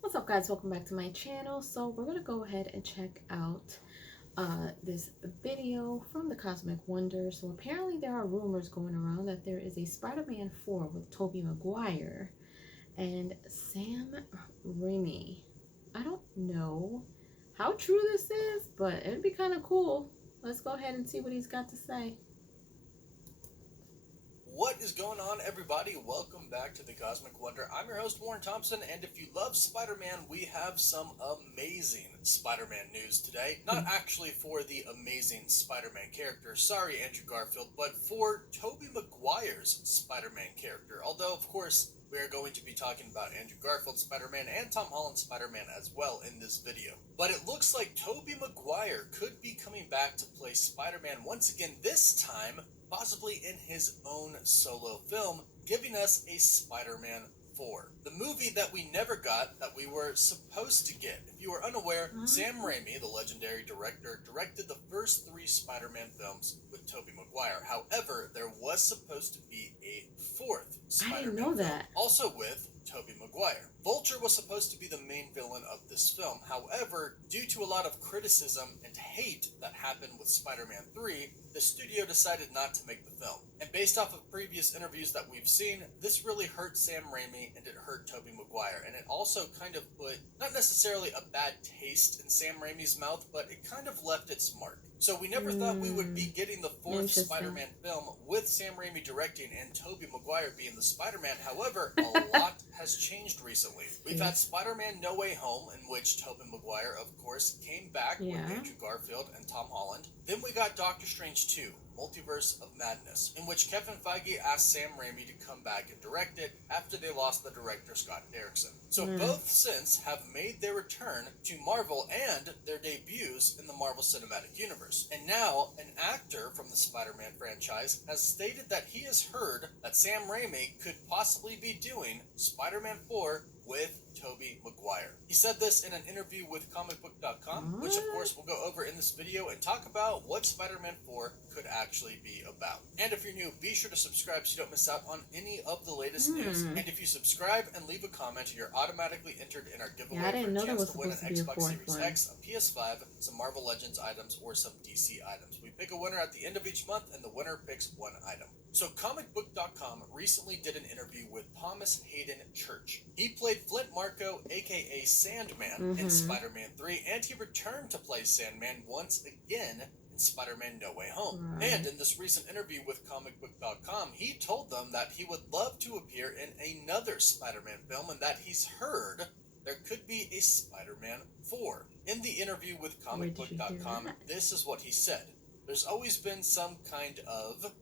What's up, guys? Welcome back to my channel. So we're gonna go ahead and check out this video from the Cosmic Wonder. So apparently there are rumors going around that there is a Spider-Man 4 with Tobey Maguire and Sam Raimi. I don't know how true this is, but it'd be kind of cool. Let's go ahead and see what he's got to say. What is going on, everybody? Welcome back to the Cosmic Wonder. I'm your host, Warren Thompson, and if you love Spider-Man, we have some amazing Spider-Man news today. Not actually for the amazing Spider-Man character, sorry Andrew Garfield, but for Tobey Maguire's Spider-Man character. Although, of course, we are going to be talking about Andrew Garfield's Spider-Man and Tom Holland's Spider-Man as well in this video. But it looks like Tobey Maguire could be coming back to play Spider-Man once again, this time possibly in his own solo film, giving us a Spider-Man 4. The movie that we never got, that we were supposed to get. If you are unaware, Sam Raimi, the legendary director, directed the first 3 Spider-Man films with Tobey Maguire. However, there was supposed to be a 4th Spider-Man I didn't know that. film, also with Tobey Maguire. Vulture was supposed to be the main villain of this film. However, due to a lot of criticism and hate that happened with Spider-Man 3, the studio decided not to make the film. And based off of previous interviews that we've seen, this really hurt Sam Raimi and it hurt Tobey Maguire. And it also kind of put, not necessarily a bad taste in Sam Raimi's mouth, but it kind of left its mark. So we never thought we would be getting the 4th Spider-Man film with Sam Raimi directing and Tobey Maguire being the Spider-Man. However, a lot has changed recently. We've had Spider-Man No Way Home, in which Tobey Maguire, of course, came back with Andrew Garfield and Tom Holland. Then we got Doctor Strange 2, Multiverse of Madness, in which Kevin Feige asked Sam Raimi to come back and direct it after they lost the director Scott Derrickson. So both since have made their return to Marvel and their debuts in the Marvel Cinematic Universe. And now, an actor from the Spider-Man franchise has stated that he has heard that Sam Raimi could possibly be doing Spider-Man 4 with Tobey Maguire. He said this in an interview with comicbook.com, which of course we'll go over in this video and talk about what Spider-Man 4 could actually be about. And if you're new, be sure to subscribe so you don't miss out on any of the latest news. And if you subscribe and leave a comment, you're automatically entered in our giveaway for a chance to win an Xbox Series X, a PS5, some Marvel Legends items, or some DC items. We pick a winner at the end of each month, and the winner picks one item. So comicbook.com recently did an interview with Thomas Hayden Church. He played Flint Marko, aka Sandman, in Spider-Man 3, and he returned to play Sandman once again in Spider-Man No Way Home. And in this recent interview with comicbook.com, he told them that he would love to appear in another Spider-Man film and that he's heard there could be a Spider-Man 4. In the interview with comicbook.com, this is what he said. There's always been some kind of,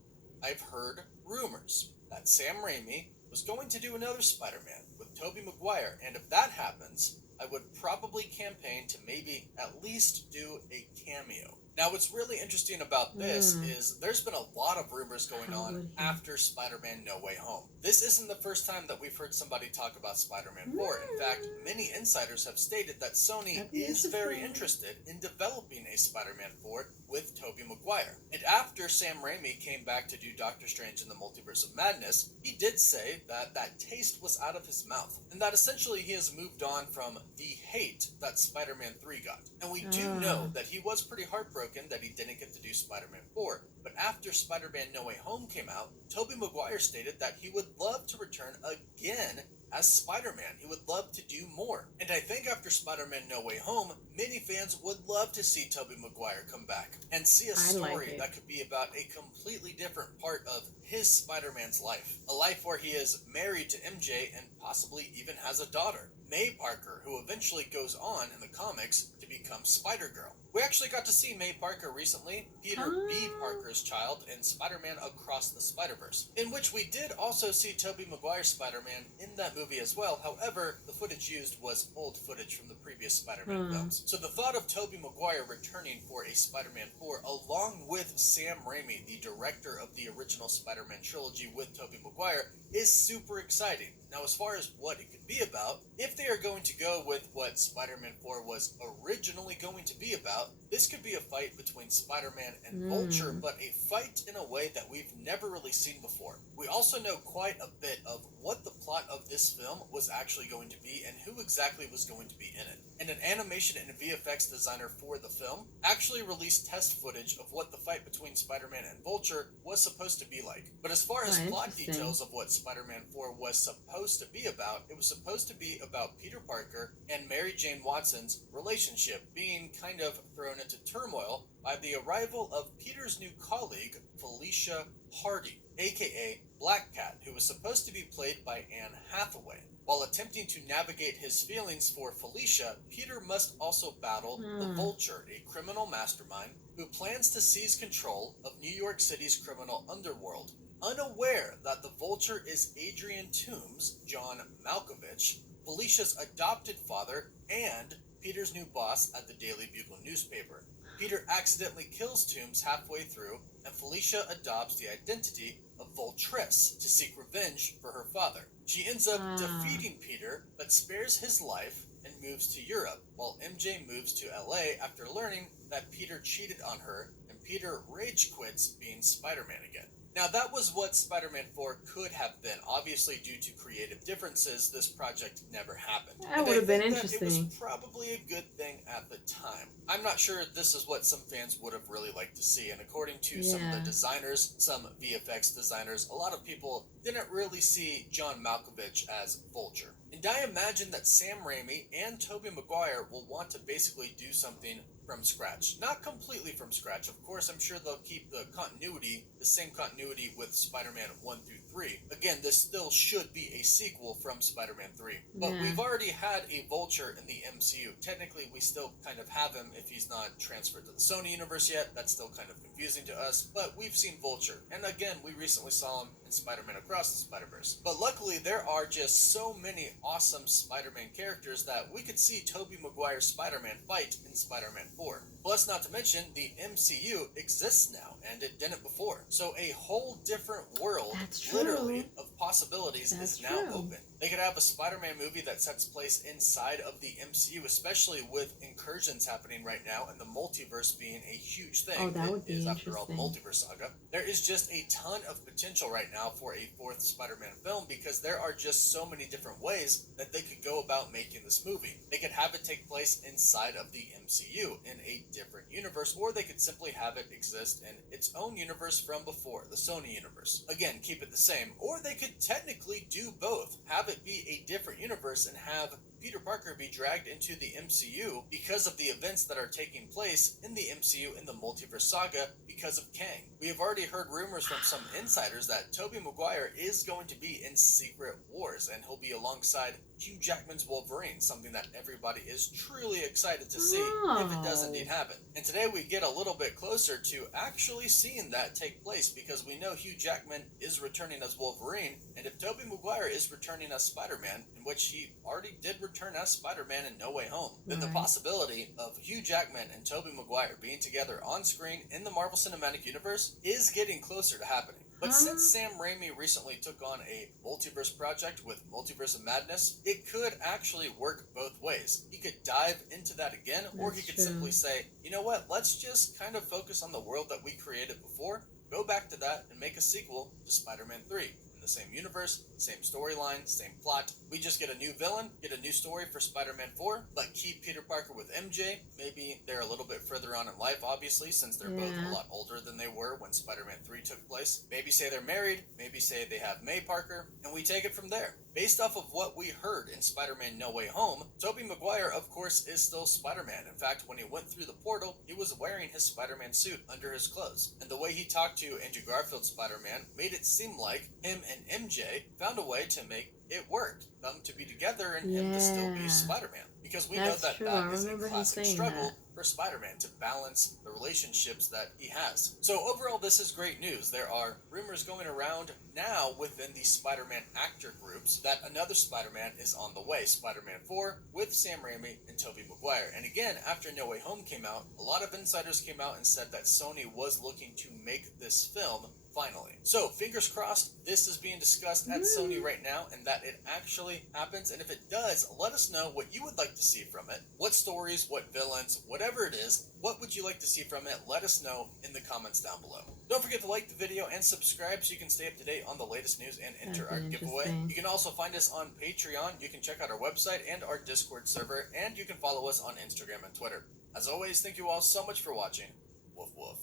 I've heard rumors that Sam Raimi was going to do another Spider-Man with Tobey Maguire, and if that happens, I would probably campaign to maybe at least do a cameo. Now, what's really interesting about this is there's been a lot of rumors going on after Spider-Man No Way Home. This isn't the first time that we've heard somebody talk about Spider-Man 4. In fact, many insiders have stated that Sony is very interested in developing a Spider-Man 4 with Tobey Maguire. And after Sam Raimi came back to do Doctor Strange in the Multiverse of Madness, he did say that that taste was out of his mouth, and that essentially he has moved on from the hate that Spider-Man 3 got. And we do know that he was pretty heartbroken that he didn't get to do Spider-Man 4, but after Spider-Man No Way Home came out, Tobey Maguire stated that he would love to return again as Spider-Man. He would love to do more. And I think after Spider-Man No Way Home, many fans would love to see Tobey Maguire come back and see a story that could be about a completely different part of his Spider-Man's life. A life where he is married to MJ and possibly even has a daughter, May Parker, who eventually goes on in the comics to become Spider-Girl. We actually got to see May Parker recently, Peter B. Parker's child, in Spider-Man Across the Spider-Verse, in which we did also see Tobey Maguire's Spider-Man in that movie as well. However, the footage used was old footage from the previous Spider-Man films. So the thought of Tobey Maguire returning for a Spider-Man 4, along with Sam Raimi, the director of the original Spider-Man Spider-Man trilogy with Tobey Maguire is super exciting. Now, as far as what it could be about, if they are going to go with what Spider-Man 4 was originally going to be about, this could be a fight between Spider-Man and Vulture, but a fight in a way that we've never really seen before. We also know quite a bit of what the plot of this film was actually going to be and who exactly was going to be in it. And an animation and VFX designer for the film actually released test footage of what the fight between Spider-Man and Vulture was supposed to be like. But as far as plot details of what Spider-Man 4 was supposed to be about, it was supposed to be about Peter Parker and Mary Jane Watson's relationship being kind of thrown into turmoil by the arrival of Peter's new colleague, Felicia Hardy, aka Black Cat, who was supposed to be played by Anne Hathaway. While attempting to navigate his feelings for Felicia, Peter must also battle the Vulture, a criminal mastermind who plans to seize control of New York City's criminal underworld. Unaware that the Vulture is Adrian Toomes, John Malkovich, Felicia's adopted father, and Peter's new boss at the Daily Bugle newspaper. Peter accidentally kills Toomes halfway through, and Felicia adopts the identity of Vultress to seek revenge for her father. She ends up defeating Peter, but spares his life and moves to Europe, while MJ moves to LA after learning that Peter cheated on her, and Peter rage quits being Spider-Man again. Now, that was what Spider-Man 4 could have been. Obviously, due to creative differences, this project never happened. That would have been interesting. It was probably a good thing at the time. I'm not sure this is what some fans would have really liked to see, and according to some of the designers, some VFX designers, a lot of people didn't really see John Malkovich as Vulture. And I imagine that Sam Raimi and Tobey Maguire will want to basically do something from scratch. Not completely from scratch. Of course, I'm sure they'll keep the continuity, the same continuity with Spider-Man 1 through 3. Again, this still should be a sequel from Spider-Man 3. But we've already had a Vulture in the MCU. Technically, we still kind of have him if he's not transferred to the Sony universe yet. That's still kind of confusing to us. But we've seen Vulture. And again, we recently saw him in Spider-Man Across the Spider-Verse. But luckily, there are just so many awesome Spider-Man characters that we could see Tobey Maguire's Spider-Man fight in Spider-Man 4. Plus, not to mention, the MCU exists now, and it didn't before. So a whole different world, literally, of possibilities is now open. They could have a Spider-Man movie that sets place inside of the MCU, especially with incursions happening right now and the multiverse being a huge thing. Oh, that would be interesting. After all, the multiverse saga. There is just a ton of potential right now for a fourth Spider-Man film because there are just so many different ways that they could go about making this movie. They could have it take place inside of the MCU in a different universe, or they could simply have it exist in its own universe from before, the Sony universe. Again, keep it the same. Or they could technically do both. Have it be a different universe and have Peter Parker be dragged into the MCU because of the events that are taking place in the MCU in the multiverse saga because of Kang. We have already heard rumors from some insiders that Tobey Maguire is going to be in Secret Wars, and he'll be alongside Hugh Jackman's Wolverine, something that everybody is truly excited to see if it does indeed happen. And today we get a little bit closer to actually seeing that take place because we know Hugh Jackman is returning as Wolverine, and if Tobey Maguire is returning as Spider-Man, in which he already did return as Spider-Man in No Way Home, then the possibility of Hugh Jackman and Tobey Maguire being together on screen in the Marvel Cinematic Universe is getting closer to happening. But since Sam Raimi recently took on a multiverse project with Multiverse of Madness, it could actually work both ways. He could dive into that again, or he could simply say, you know what, let's just kind of focus on the world that we created before, go back to that, and make a sequel to Spider-Man 3. Same universe, same storyline, same plot. We just get a new villain, get a new story for Spider-Man 4, but keep Peter Parker with MJ. Maybe they're a little bit further on in life, obviously, since they're both a lot older than they were when Spider-Man 3 took place. Maybe say they're married, maybe say they have May Parker, and we take it from there. Based off of what we heard in Spider-Man No Way Home, Tobey Maguire, of course, is still Spider-Man. In fact, when he went through the portal, he was wearing his Spider-Man suit under his clothes. And the way he talked to Andrew Garfield's Spider-Man made it seem like him and MJ found a way to make it work. Them to be together and him to still be Spider-Man. Because we know that that is a classic struggle for Spider-Man to balance the relationships that he has. So overall, this is great news. There are rumors going around now within the Spider-Man actor groups that another Spider-Man is on the way, Spider-Man 4, with Sam Raimi and Tobey Maguire. And again, after No Way Home came out, a lot of insiders came out and said that Sony was looking to make this film finally. So, fingers crossed, this is being discussed at Sony right now and that it actually happens. And if it does, let us know what you would like to see from it. What stories, what villains, whatever it is, what would you like to see from it? Let us know in the comments down below. Don't forget to like the video and subscribe so you can stay up to date on the latest news and enter our giveaway. You can also find us on Patreon. You can check out our website and our Discord server, and you can follow us on Instagram and Twitter. As always, thank you all so much for watching. Woof woof.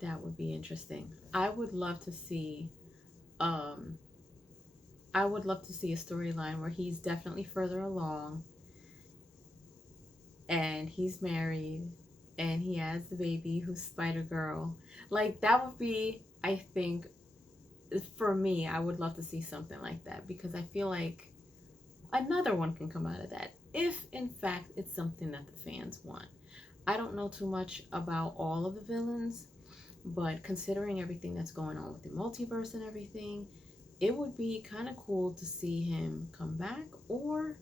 That would be interesting. I would love to see a storyline where he's definitely further along and he's married and he has the baby who's Spider-Girl. Like, that would be, I think, for me, I would love to see something like that, because I feel like another one can come out of that if in fact it's something that the fans want. I don't know too much about all of the villains, but considering everything that's going on with the multiverse and everything, it would be kind of cool to see him come back, or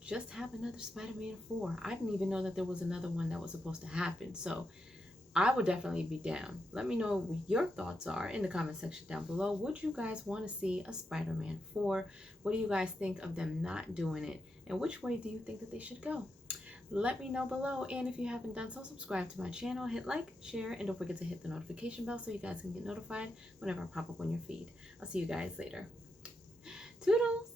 just have another Spider-Man 4. I didn't even know that there was another one that was supposed to happen. So I would definitely be down. Let me know what your thoughts are in the comment section down below. Would you guys want to see a Spider-Man 4? What do you guys think of them not doing it? And which way do you think that they should go? Let me know below, and if you haven't done so, subscribe to my channel, hit like, share, and don't forget to hit the notification bell so you guys can get notified whenever I pop up on your feed. I'll see you guys later. Toodles!